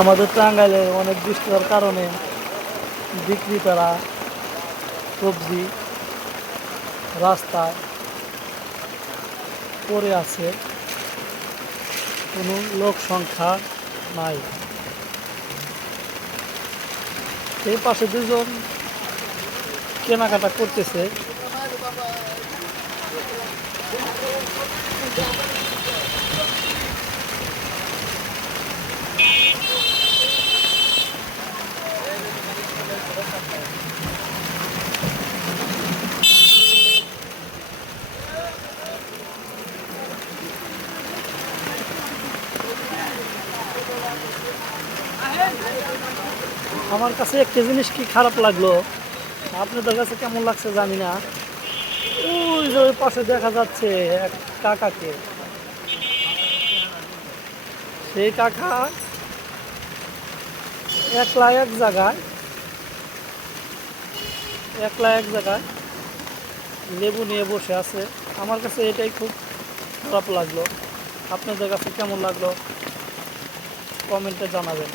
আমাদের টাঙ্গাইলে অনেক বৃষ্টি হওয়ার কারণে বিক্রেতারা সবজি রাস্তায় পড়ে আছে, কোনো লোক সংখ্যা নাই। এই পাশে দুজন কেনাকাটা করতেছে। আমার কাছে একটা জিনিস কি খারাপ লাগলো, আপনাদের কাছে কেমন লাগছে জানি না। ওই যে ওই পাশে দেখা যাচ্ছে এক কাকাকে, সেই কাকা একলা এক জায়গায় লেবু নিয়ে বসে আছে। আমার কাছে এটাই খুব খারাপ লাগলো। আপনাদের কাছে কেমন লাগলো কমেন্টে জানাবেন।